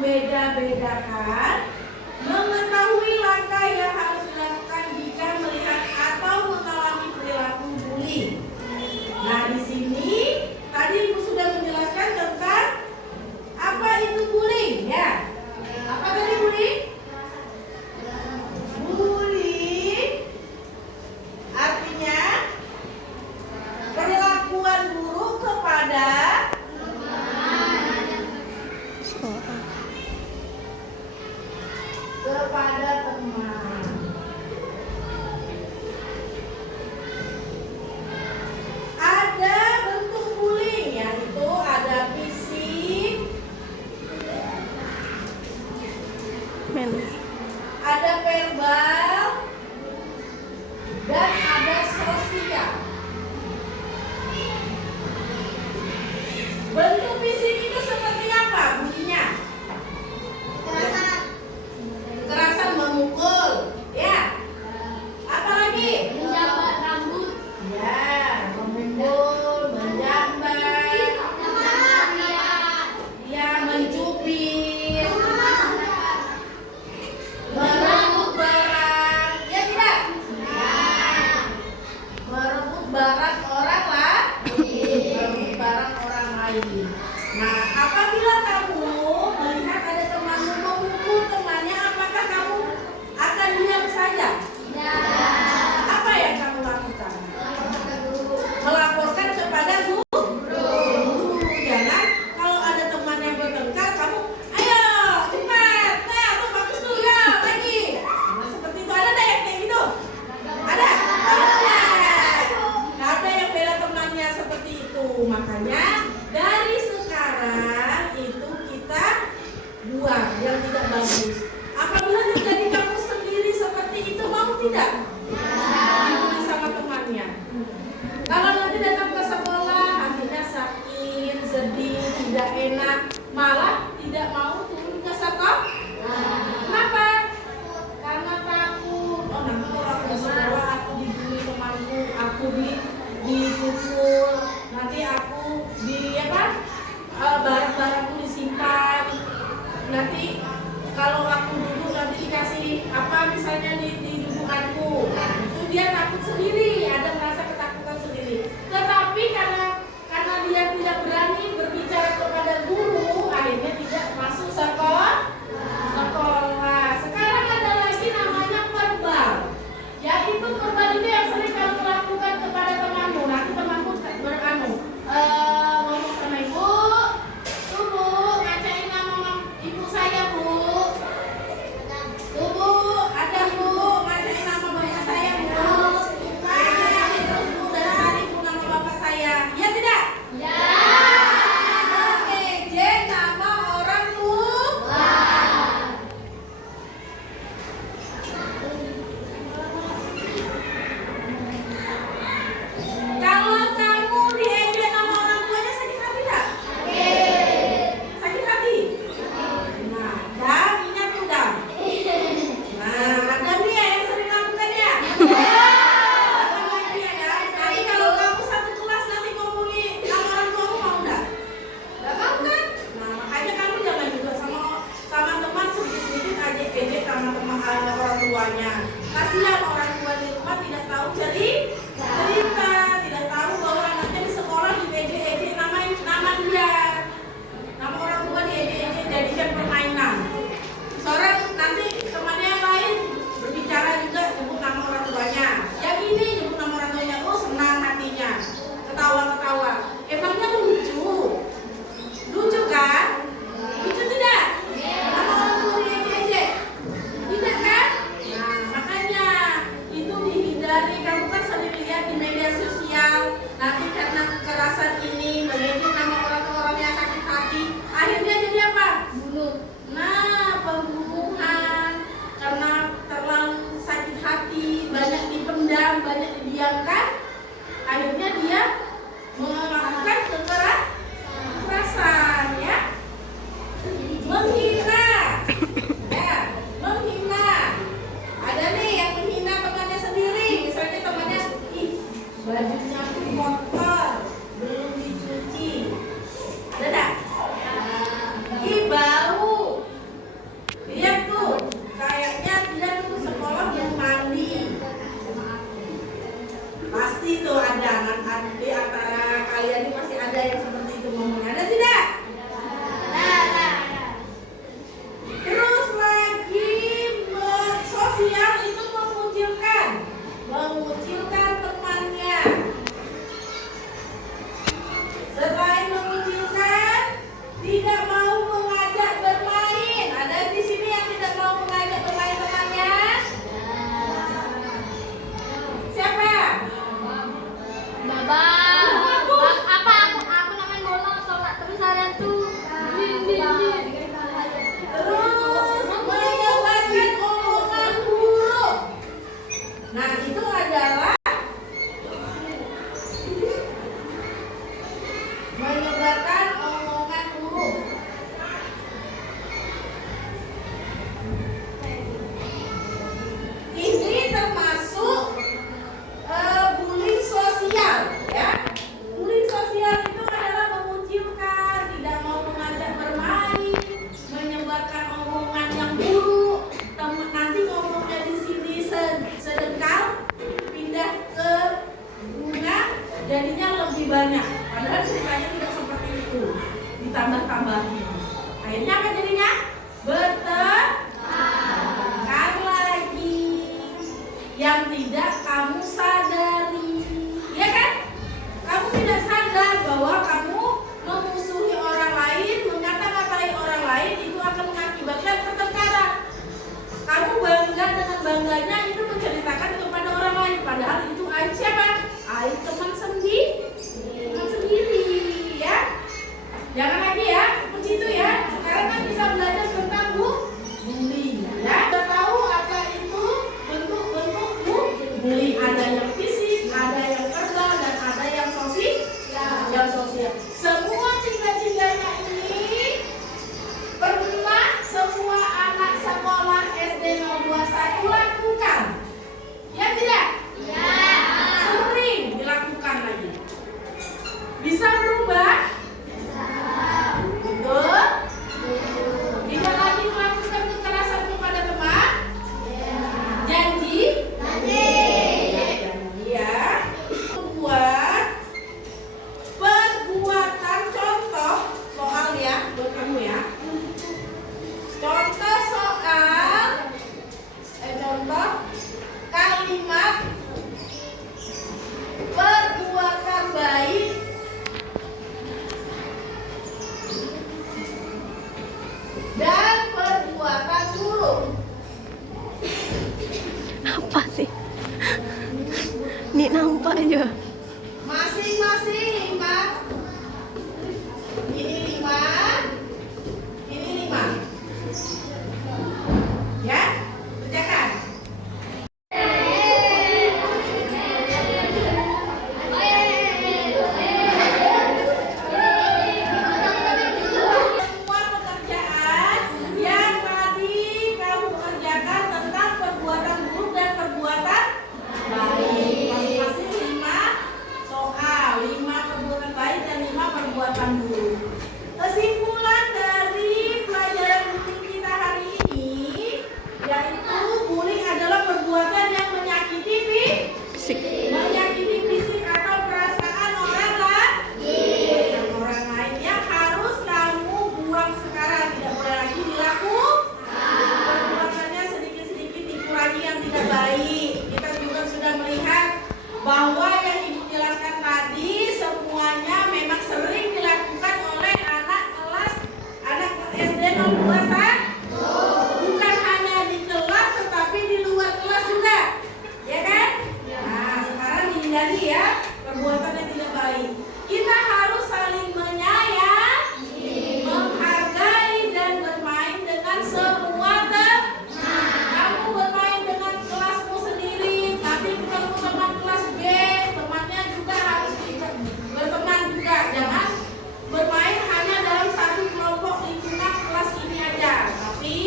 membeda-bedakan, mengetahui langkah yang harus dilakukan jika melihat atau mengalami perilaku bullying. Nah, di sini tadi Ibu sudah menjelaskan tentang apa itu bullying, ya. Apa tadi bullying? Bullying artinya perlakuan buruk kepada teman. Ada bentuk bullying, yaitu ada fisik, ada verbal, dan ada sosial. Bentuk fisik itu seperti apa bunyinya? Kekerasan, memukul, ya. Apalagi? Menjabat rambut. Ya, memukul, menjambat, ya, mencubit, merebut barang, ya tidak? Merebut barang orang lah, merebut barang orang lain. Nah, apabila kamu melihat ada temanmu memukul temannya, apakah kamu akan diam saja? Apa yang kamu lakukan? Melaporkan kepada guru. Jangan kalau ada teman yang bertengkar, kamu ayo cepat, nah tuh bagus tuh ya lagi. Nah, seperti itu ada deh kayak gitu. Ada? Ada yang bela temannya seperti itu. Makanya dari sekarang itu kita buang yang tidak bagus. Apabila terjadi kamu sendiri seperti itu, mau tidak? Dibully sama temannya. Kalau nanti datang ke sekolah, hatinya sakit, sedih, tidak enak, malah tidak mau turun ke sekolah. Kenapa? Karena takut. Oh, nanti kalau aku ke sekolah, aku dibully temanku, aku dipukul, nanti aku barang-barangku disimpan. Nanti kalau aku duduk nanti dikasih apa misalnya di dudukanku. Nah, itu dia takut sendiri, ada merasa ketakutan sendiri. Tetapi karena dia tidak berani berbicara kepada guru, akhirnya tidak masuk sekolah. Sekarang ada lagi namanya verbal. Yaitu verbal itu yang sering kamu lakukan kepada temanmu. Nanti temanmu ngomong sama ibu, tuh bu, ngacain nama ibu saya bu. Tuh bu, ada bu, ngacain nama bapak saya bu. Terus bu, dari tadi bu nama bapak saya. Ya tidak? Ya. Mengejek nama orang tua. Kalau kamu diejek nama orang tuanya sakit hati tidak? Sakit hati? Nah, dam, ingat tuh dam. Nah, ada nih yang sering lakukan ya? Nanti kalau kamu satu kelas nanti ngomongin nama orang tuamu, mau enggak? Enggak mau kan? Nah, makanya kamu jangan juga sama teman sedikit-sedikit ejek sama teman orang tuanya. Kasihan orang tua di rumah tidak tahu cerita, tidak tahu bahwa anaknya di sekolah diejek-ejek nama dia. Nama orang tua diejek-ejek jadikan permainan. Seorang nanti temannya yang lain berbicara juga nyebut nama orang tuanya. Yang ini nyebut nama orang tuanya, oh senang hatinya, ketawa-ketawa. Emangnya lucu? Lucu kan? Lucu tidak? Nama orang tua diejek-ejek? Tidak kan? Nah, makanya itu dihindari. Kamu kan sering lihat di media sosial. Nanti karena kekerasan ini mengejek nama orang-orang yang sakit hati, akhirnya jadi apa? Bunuh. Nah, pembunuhan karena terlalu sakit hati, banyak dipendam, banyak didiamkan, akhirnya dia melakukan kekerasan, ya, menghina, ya, menghina. Ada nih yang menghina temannya sendiri, misalnya temannya, ih, bajunya tuh kotor, belum dicuci, ada tak? Ih, bau. jadinya? Bertengkar lagi. Yang tidak kamu sadari. Ya kan? Kamu tidak sadar bahwa kamu memusuhi orang lain, mengata-ngatai orang lain, itu akan mengakibatkan pertengkaran. Kamu bangga dengan bangganya itu menceritakan kepada orang lain, padahal itu aib siapa? Aib teman sendiri, ya. Jangan lagi ya, seperti itu ya. Sekarang kan bisa belajar tentang bullying, ya. Kita tahu apa itu bentuk-bentuk bullying. Ada yang fisik, ada yang verbal, dan ada yang sosial. Semua tiga-tiganya ini pernah semua anak sekolah SD 021 lakukan. Ya tidak? Ya. Sering dilakukan lagi. Bisa berubah? Bisa. Betul? Tidak lagi melakukan kekerasan kepada teman? Ya. Janji? Ya. Buat perbuatan contoh soal ya buat kamu ya. Contoh soal contoh kalimat perbuatan baik dan perbuatan buruk. Apa sih? Nih nampak aja. Masing-masing 5. Ini 5. Ini 5. Ya, kerjakan. Semua pekerjaan yang tadi kamu kerjakan tentang perbuatan buruk dan perbuatan baik. Masing-masing 5 soal, 5 perbuatan baik dan 5 perbuatan buruk. Kesimpulan dari pelajaran bullying kita hari ini yaitu bullying adalah perbuatan yang menyakiti fisik atau perasaan orang lain yang harus kamu buang sekarang, tidak boleh lagi dilakukan. Perbuatannya sedikit-sedikit dikurangi yang tidak baik. Kita juga sudah melihat bahwa yang Ibu jelaskan tadi semuanya memang sering dilakukan oleh anak SD 021. Bukan hanya di kelas tetapi di luar kelas juga. Ya kan? Nah, sekarang dihindari ya perbuatan yang tidak baik. Kita harus saling menyayangi, menghargai dan bermain dengan semua teman. Kamu bermain dengan kelasmu sendiri, tapi ketemu teman kelas B, temannya juga harus berteman juga. Jangan bermain hanya dalam satu kelompok lingkungan kelas ini aja, tapi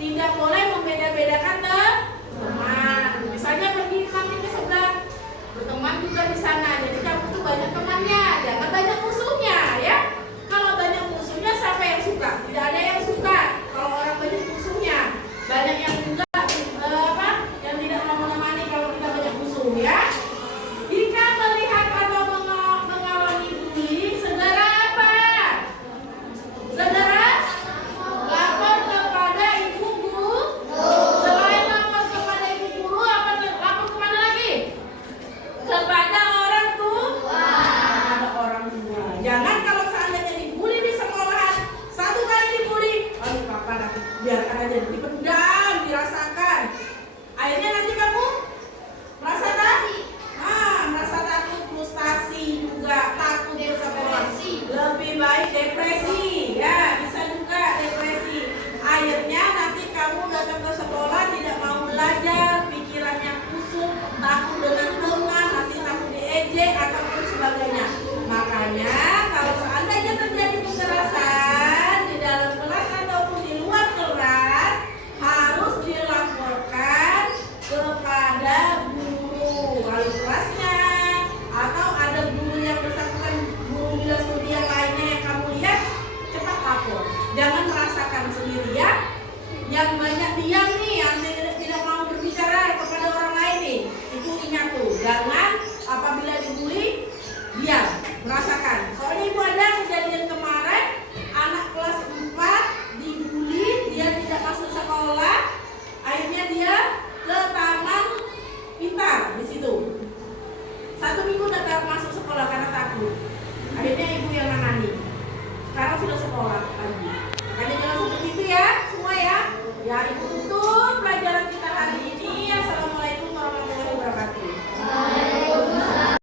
tidak boleh membeda-bedakan teman. Misalnya pergi nanti ke sebelah, berteman juga di sana. Jadi kamu tuh banyak temannya, jangan banyak musuhnya ya. Kalau banyak musuhnya siapa yang suka? Tidak ada yang suka. Kalau orang banyak musuhnya, banyak yang juga yang tidak mau menemani kalau kita banyak musuh ya. Jika melihat atau mengalami bullying, segera apa? Segera lapor kepada ibu guru. Selain lapor kepada ibu guru, lapor kemana lagi? Kepada orang tua. Kepada orang tua. Jangan kalau seandainya dibully di sekolahan, satu kali dibully, aduh papa biarkan aja, dipendam, dirasakan. Akhirnya nanti kamu merasa takut, frustasi juga, takut ke sekolah. Lebih baik depresi, ya bisa juga depresi. Akhirnya nanti kamu datang ke sekolah tidak mau belajar, pikirannya kusut, takut dengan teman, nanti takut diejek ataupun sebagainya. Makanya kalau seandainya terjadi kekerasan di dalam kelas ataupun di luar kelas, harus dilaporkan kepada guru wali kelasnya, atau ada guru yang bersangkutan, guru bina studi yang lainnya yang kamu lihat, cepat lapor. Jangan merasakan sendiri ya. Yang banyak diam nih, yang tidak mau berbicara kepada orang lain nih, itu ingat tuh, jangan apabila dibully diam, merasakan. Soalnya ibu ada kejadian kemarin, anak kelas 4 di dulu daftar masuk sekolah karena takut. Akhirnya